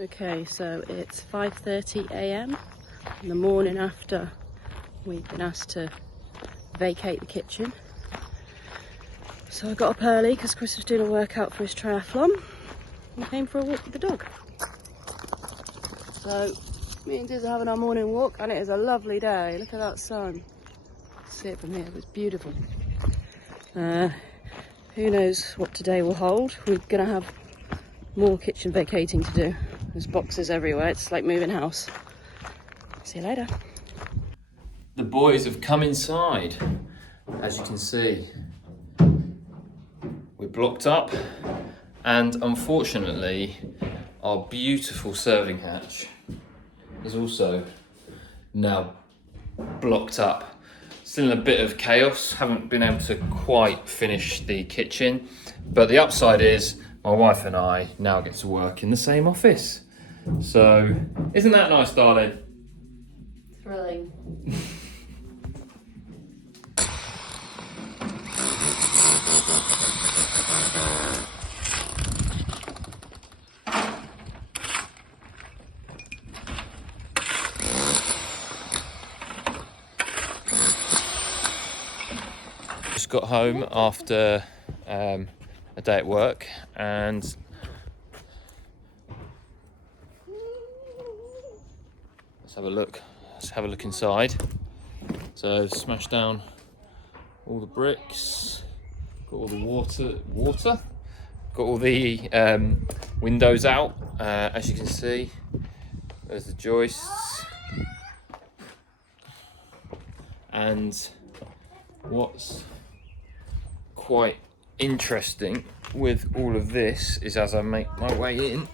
Okay, so it's 5:30 a.m. in the morning after we've been asked to vacate the kitchen. So I got up early because Chris was doing a workout for his triathlon and came for a walk with the dog. So me and Diz are having our morning walk and it is a lovely day. Look at that sun. See it from here, it's beautiful. Who knows what today will hold. We're gonna have more kitchen vacating to do. There's boxes everywhere, it's like moving house. See you later. The boys have come inside, as you can see. We're blocked up, and unfortunately, our beautiful serving hatch is also now blocked up. Still in a bit of chaos, haven't been able to quite finish the kitchen, but the upside is my wife and I now get to work in the same office. So, isn't that nice, darling? Thrilling. Just got home after a day at work, and let's have a look. Let's have a look inside. So smashed down all the bricks, got all the water, got all the windows out. As you can see, there's the joists, and what's quite interesting with all of this is, as I make my way in,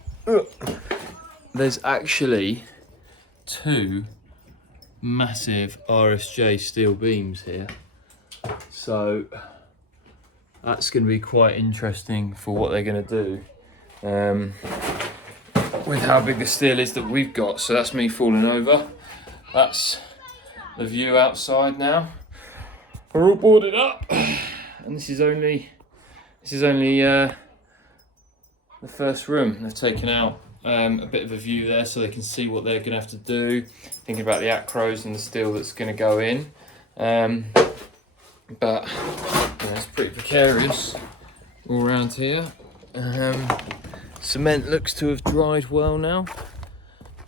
there's actually two massive RSJ steel beams here. So that's going to be quite interesting for what they're going to do with how big the steel is that we've got. So that's me falling over. That's the view outside now. We're all boarded up, and this is only the first room. They've taken out a bit of a view there so they can see what they're going to have to do, thinking about the acros and the steel that's going to go in. But it's pretty precarious all around here. Cement looks to have dried well now,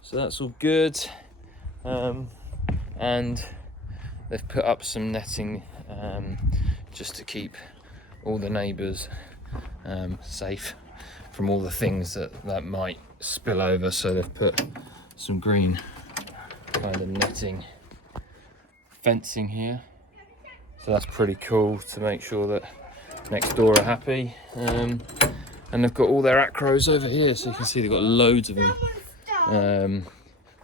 so that's all good. And they've put up some netting just to keep all the neighbours safe from all the things that might spill over. So they've put some green kind of netting fencing here. So that's pretty cool to make sure that next door are happy. And they've got all their acros over here, so you can see they've got loads of them.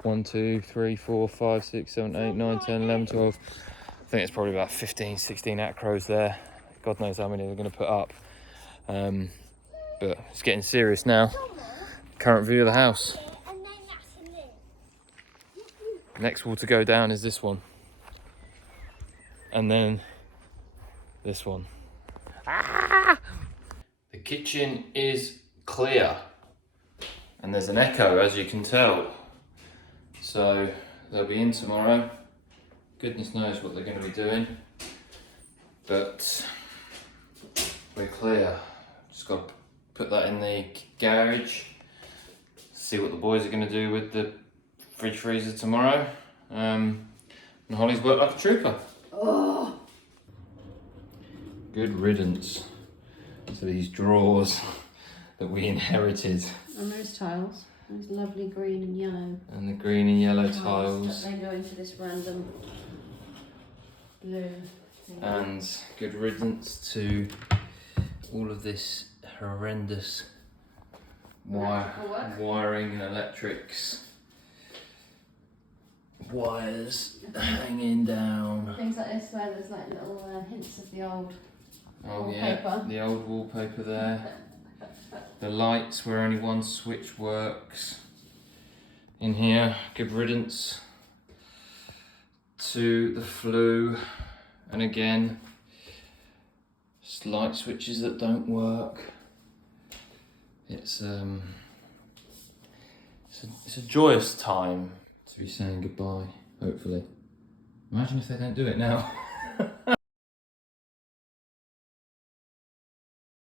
1, 2, 3, 4, 5, 6, 7, 8, 9, 10, 11, 12. I think it's probably about 15, 16 acros there. God knows how many they're going to put up. But it's getting serious now. Current view of the house. Next wall to go down is this one. And then this one. Ah! The kitchen is clear. And there's an echo, as you can tell. So they'll be in tomorrow. Goodness knows what they're going to be doing. But we're clear. Just got to put that in the garage. See what the boys are going to do with the fridge freezer tomorrow. And Holly's worked like a trooper. Oh. Good riddance to these drawers that we inherited. And those tiles. Those lovely green and yellow. And the green and yellow tiles. They go into this random blue thing. And good riddance to all of this horrendous wiring and electrics. Wires hanging down. Things like this where there's like little hints of the old wallpaper. The old wallpaper there. The lights where only one switch works. In here, good riddance to the flue. And again, just light switches that don't work. It's It's a joyous time to be saying goodbye, hopefully. Imagine if they don't do it now.